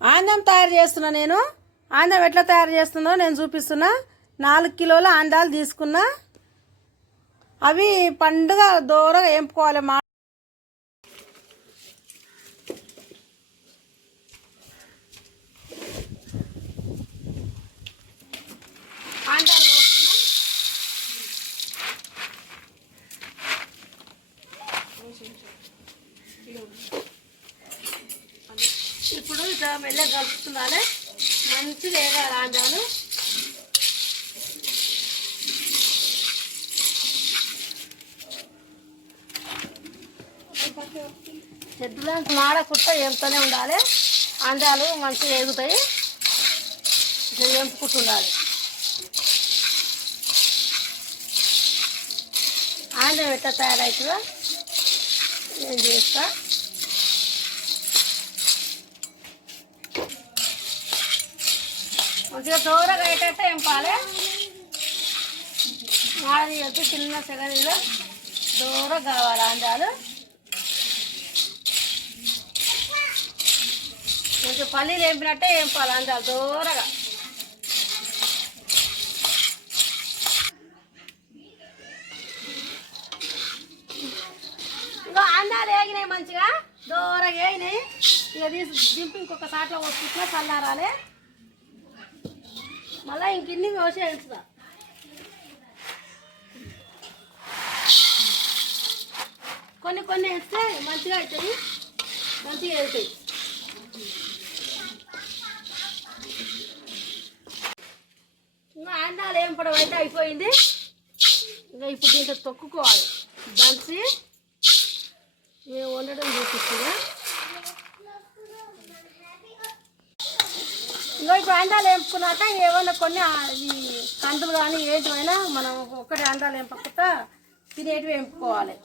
ఆందం తయారు చేస్తున్నా నేను. ఆందం ఎట్లా తయారు చేస్తుందో నేను చూపిస్తున్నా. నాలుగు కిలోల ఆందాలు తీసుకున్నా. అవి పండుగ దూరంగా ఎంపుకోవాలి మా ఆందాలు పోస్తున్నా. ఇప్పుడు ఇట్లా మెల్లగా మంచి మంచిగా వేగాలి ఆందాలు చెట్టులో మాడకుట్ట ఎంపుతూనే ఉండాలి. అందాలు మంచిగా ఎగుతాయి ఇట్లా ఎంపుకుంటుండాలి ఆంధ్ర ఎట్లా తయారవుతుందో నేను చేస్తా. మంచిగా దూరగా అయ్యేటట్టు ఎంపాలి మాది వచ్చి చిన్న సెగనీలో దూరం కావాలి అందాలు. కొంచెం పల్లీలు ఎంపినట్టే ఎంపాలి అందాలు దూరగా. ఇంకా అందాలు వేగినాయి మంచిగా. దూరగా వేగినాయి. ఇక తీసి దింపి ఇంకొక సాట్లో వస్తున్నా చల్లారాలే. మళ్ళీ ఇంకిన్ని కోసి కొన్ని కొన్ని వేస్తే మంచిగా అవుతుంది. మంచిగా వెళ్తాయి. ఇంకా ఆండాలు ఏం పడవ అయితే అయిపోయింది. ఇంకా ఇప్పుడు దీంట్లో తొక్కుకోవాలి. దంచి మేము వండడం చూపిస్తున్నాం. ఇంకా ఇప్పుడు అందాలు వేపుకున్నాక ఏమైనా కొన్ని ఈ కందులు కానీ ఏదైనా మనం ఒక్కటి అందాలు వేపకుండా తినేటివి వేపుకోవాలి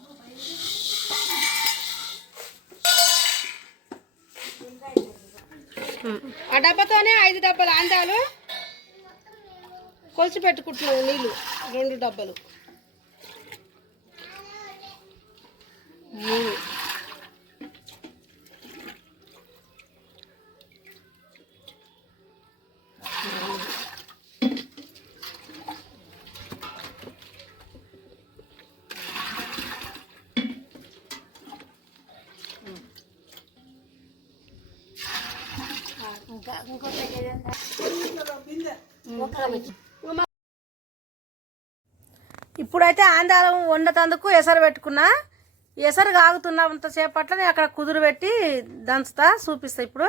ఆ డబ్బాతోనే ఐదు డబ్బాలు అందాలు. కొలిచి పెట్టుకుంటున్నావు నీళ్ళు రెండు డబ్బాలు. మూడు ఇప్పుడైతే ఆందాలం వండతందుకు ఎసరు పెట్టుకున్నా. ఎసరు కాగుతున్నంత సేపట్లో నేను అక్కడ కుదురు పెట్టి దంచుతా చూపిస్తా ఇప్పుడు.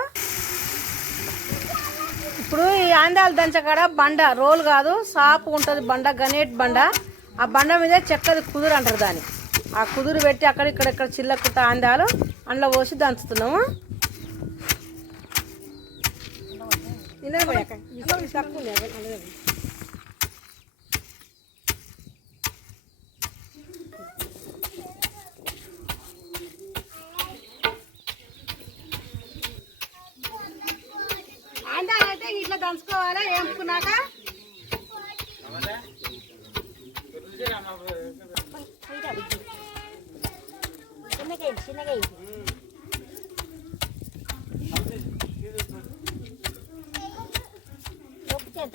ఇప్పుడు ఈ ఆందాలు దంచకాడ బండ రోల్ కాదు సాపు ఉంటుంది బండ గనేట్ బండ. ఆ బండ మీద చెక్కది కుదురు అంటారు దాన్ని. ఆ కుదురు పెట్టి అక్కడ ఇక్కడ ఇక్కడ ఆందాలు అందులో పోసి దంచుతున్నాము. అంటే ఇట్లా దంచుకోవాలా వేపుకున్నాక చిన్నగా చిన్నగా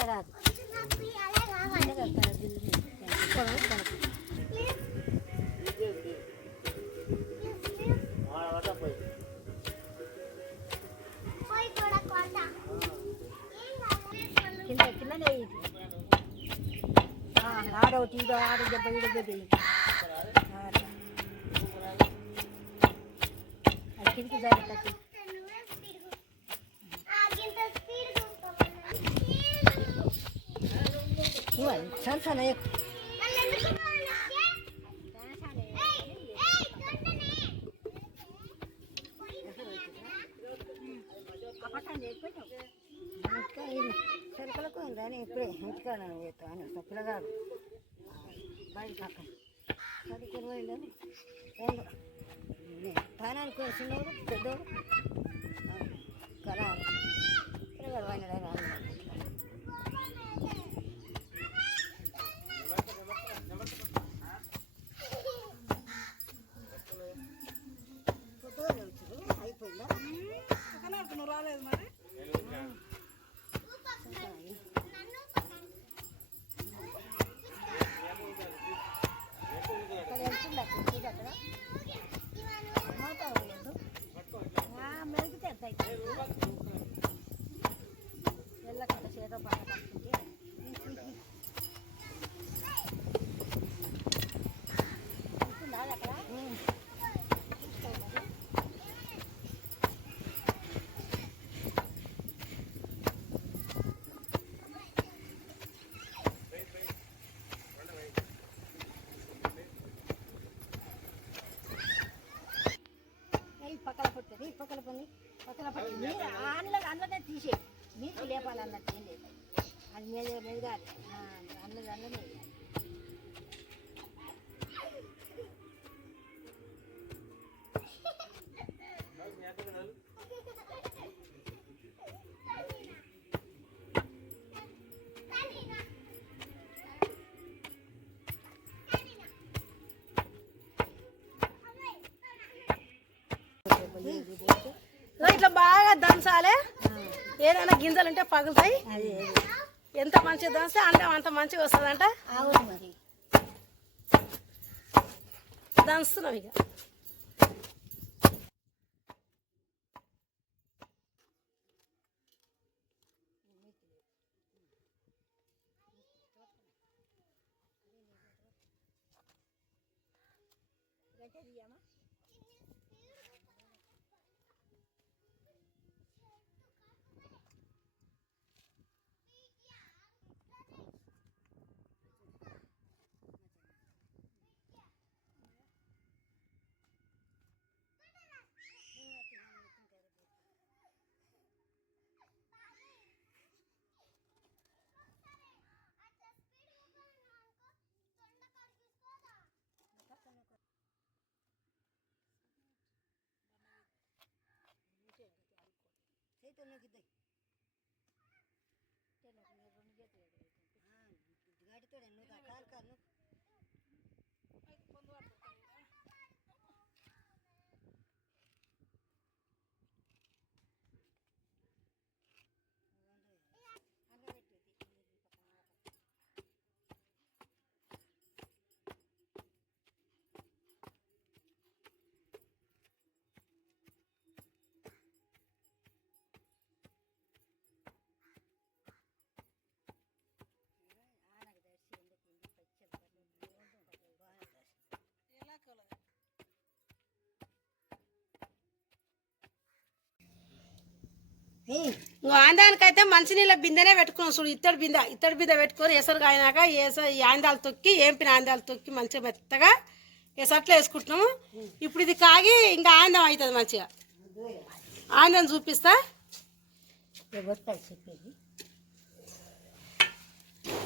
ఆందాలు అయితే ఇట్లా దంచుకోవాలి వేపుకున్నాక ఆడొకటి ఈడో ఆడ దెబ్బ ఈడ దెబ్బ అది కిందికి జాగ్రత్త సంసాన సరుకులకు దాని ఇప్పుడే ఇంటికాడ పోతాను పిల్లగాడు బయట అక్కడ సరుకులు పోయిందని ఏందో తానానికి పెద్దోడు కళ పిల్లగాడు పోయినాడు అది పక్కన పని. పక్కన పని. మీరు అందులో అందులోనే తీసేది మీకు లేపాలన్నట్టు ఏం లేదు. అది మీద మీద అందులో అందులోనే ఇట్లా బాగా దంచాలి. ఏదైనా గింజలు ఉంటే పగులుతాయి. ఎంత మంచిగా దంచితే అంటే అంత మంచిగా వస్తుందంట. అవును మరి దంచుతున్నాం ఇక చేతుల్లోకి ఇద్దాయి గాడితో నువ్వు కాలు కాలు ఏయ్ ఇంకో ఆందానికైతే మంచినీళ్ళ బిందెనే పెట్టుకున్నాం చూడు ఇత్తడి బిందె. ఇత్తడి బిందె పెట్టుకొని ఎసరు కాయినాక ఎస ఈ ఆందాలు తొక్కి ఏంపిన ఆందాలు తొక్కి మంచిగా మెత్తగా ఎసట్లో వేసుకుంటున్నాము. ఇప్పుడు ఇది కాగి ఇంకా ఆందం అవుతుంది మంచిగా. ఆందం చూపిస్తా.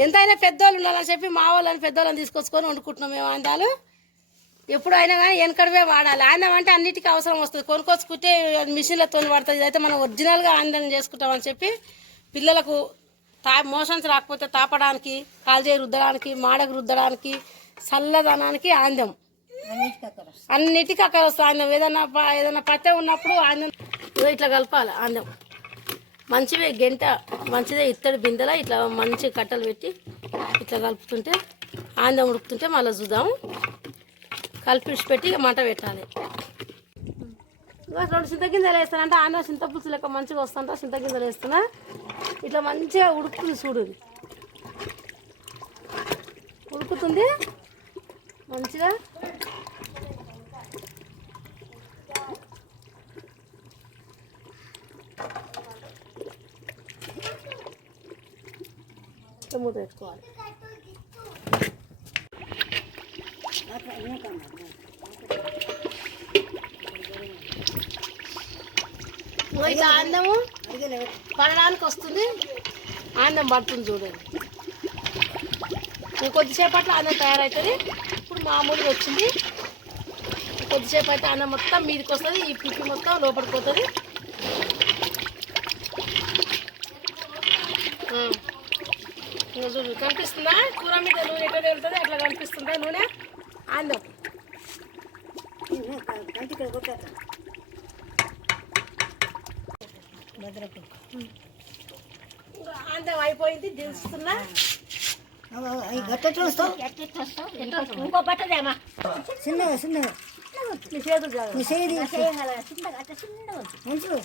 ఎంతైనా పెద్దోళ్ళు ఉండాలని చెప్పి మా వాళ్ళని పెద్దోళ్ళని తీసుకొచ్చుకొని వండుకుంటున్నాం మేము ఆందాలు. ఎప్పుడు అయినా కానీ వెనకడవే వాడాలి. ఆందం అంటే అన్నిటికీ అవసరం వస్తుంది. కొనుక్కొచ్చుకుంటే మిషన్లతో పడుతుంది. ఇదైతే మనం ఒరిజినల్గా ఆందం చేసుకుంటామని చెప్పి పిల్లలకు తా మోషన్స్ రాకపోతే తాపడానికి కాల్చేయి రుద్దడానికి మాడకు రుద్దడానికి చల్లదనానికి ఆందం అన్నిటికీ అక్కడ వస్తుంది ఆందం ఏదైనా ప- ఏదైనా పత్తే ఉన్నప్పుడు ఆందం ఇట్లా కలపాలి ఆందం మంచివే గంట మంచిదే ఇత్తడి బిందెల ఇట్లా మంచి కట్టలు పెట్టి ఇట్లా కలుపుతుంటే ఆందం ఉడుకుతుంటే మళ్ళీ చూద్దాం కలిపి పెట్టి ఇక మంట పెట్టాలి. ఇంకా రెండు చింతగింజలు వేస్తానంటే ఆందం చింతపులుసు లెక్క మంచిగా వస్తుంట చింతగింజలు వేస్తున్నా. ఇట్లా మంచిగా ఉడుకుతుంది చూడు ఉడుకుతుంది. మంచిగా. ఇట్లా మూత పెట్టుకోవాలి. ఇట్లా ఆందము పడడానికి వస్తుంది. ఆనందం పడుతుంది చూడండి. కొద్దిసేపట్లో అన్నం తయారవుతుంది ఇప్పుడు మామూలుగా వచ్చింది. కొద్దిసేపు అయితే అన్నం మొత్తం మీదకి వస్తుంది ఈ పిప్పి మొత్తం లోపలికి పోతుంది. చూడు కనిపిస్తుందా? కూర మీద నూనె ఎక్కడ వెళ్తుంది అట్లా కనిపిస్తుందా నూనె? ఆందం కంటికి కొట్టాక భద్రపు ఇంకా ఆందం అయిపోయింది దించుతున్నా గట్ట చూస్తావు ఇంకో పట్టదేమా చిన్నగా చిన్నగా నీ చేతులు నీ చేయి మంచిగా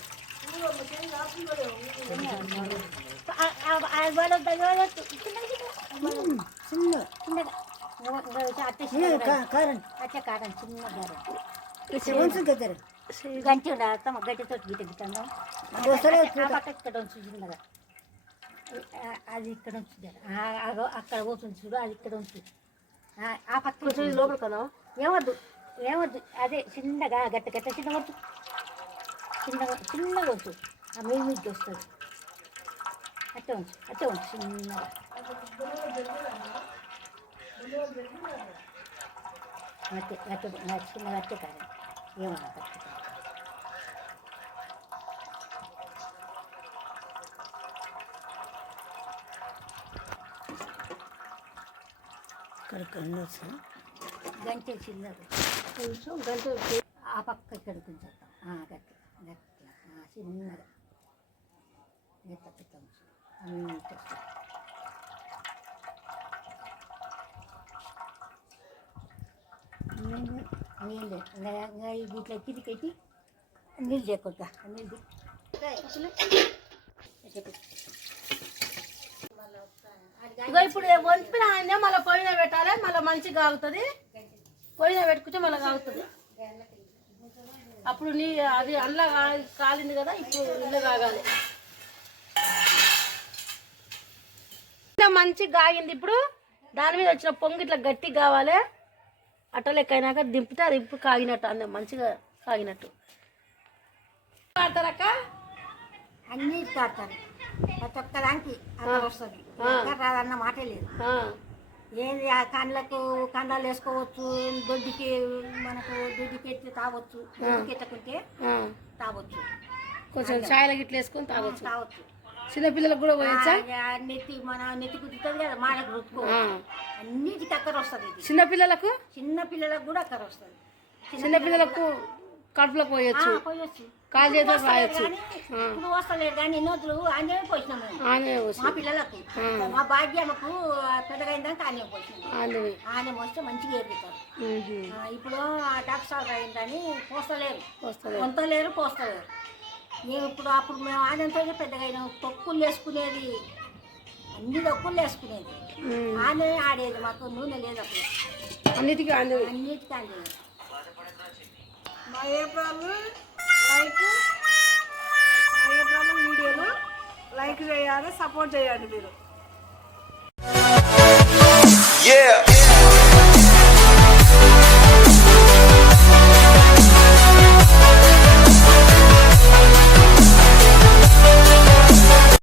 చిన్న చిన్న కా- కారం మంచిగా కట్టారు గంటి ఉండాలి గట్టితో గీత గీతంగా ఇక్కడ ఉంచు చిన్నగా అది ఇక్కడ ఉంచు అక్కడ పోతుంది చూడు అది ఇక్కడ ఉంచు. ఆ- పక్క ఉంచు. లోపలికి కదా ఏమొద్దు ఏమొద్దు. అదే చిన్నగా గట్ట గట్ట చిన్న వద్దు చిన్నగా చిన్నగా వచ్చు ఆ మీ మీకు వస్తుంది. అట్టే ఉంచు అట్టే ఉంచు చిన్నగా అట్టే చిన్నగా అట్టే కాదు ఏమన్నా కట్టుకో. ఇక్కడ కన్నొచ్చు గంటే చిన్నది కొంచెం గంట ఆ పక్క ఇక్కడ కొంచెం గట్టి గట్టి ఆ, చిన్నగా గట్ట పెట్టాము అన్నీ వస్తాయి నీళ్ళు నీళ్ళు. ఇంకా నీళ్ళు చేయకుండా నీళ్ళు ఇగో ఇప్పుడు వంపిన ఆయన మళ్ళీ పొయ్యి పెట్టాలి మళ్ళీ మంచిగా కాగుతుంది. పొయ్యి పెట్టుకుంటే మళ్ళీ కాగుతుంది. అప్పుడు నీ అది అందులో కాలింది కదా ఇప్పుడు ఇల్లు కాగాలి. మంచిగా కాగింది ఇప్పుడు. దాని మీద వచ్చిన పొంగు ఇట్లా గట్టిగా కావాలి. అట్ట లెక్క అయినాక దింపితే అది ఇప్పుడు కాగినట్టు అందే మంచిగా కాగినట్టు. ఆడతారక్క అన్నీ కాడతారు ప్రతి ఒక్క దానికి వస్తుంది రాదన్న మాటే లేదు. ఆ, ఏది ఆ కండ్లకు కండాలు వేసుకోవచ్చు దొడ్డికి మనకు దొడ్డికి ఎత్తి తాగొచ్చు దొడ్డికి ఎత్తకుంటే ఆ. తాగొచ్చు. కొంచెం ఛాయలు గిట్ల వేసుకొని తాగొచ్చు. తాగొచ్చు. చిన్నపిల్లలకు కూడా పోయొచ్చా? నెత్తి మన నెత్తి కుదురుతుంది కదా మాడకు రుతుకో. అన్నిటికీ అక్కర వస్తుంది చిన్నపిల్లలకు? చిన్న పిల్లలకు కూడా అక్కర వస్తుంది. చిన్నపిల్లలకు కడుపులకు పోయొచ్చు. పోయొచ్చు. కాలు చేతులకు రాయొచ్చు. ఇప్పుడు వస్తలేదు కానీ ఇన్నోతులు ఆంజనేయ పోసినాం ఆనే మా పిల్లలకు. మా భాగ్యాలకు పెద్దగా అయిందాక ఆనే పోసినాం. ఆనే ఆనే పోస్తే మంచిగా ఎరుగుతారు ఆ, ఇప్పుడు డాక్టర్ అయిందని పోస్తలేరు. వస్తుంది కొంతలేరు పోస్తలేరు. మేము ఇప్పుడు అప్పుడు మేము ఆనంతో పెద్దగా అయినాం. తొక్కులు వేసుకునేది అన్ని తొక్కులు వేసుకునేది. ఆనే ఆడేది మాకు నూనె లేదు అప్పుడు. అన్నిటికీ ఆనే అన్నిటికీ ఆడేది. మా ఏప్రాలు లైక్ మా ఏప్రాలు వీడియోలు లైక్ చేయాలి సపోర్ట్ చేయండి మీరు. Yeah.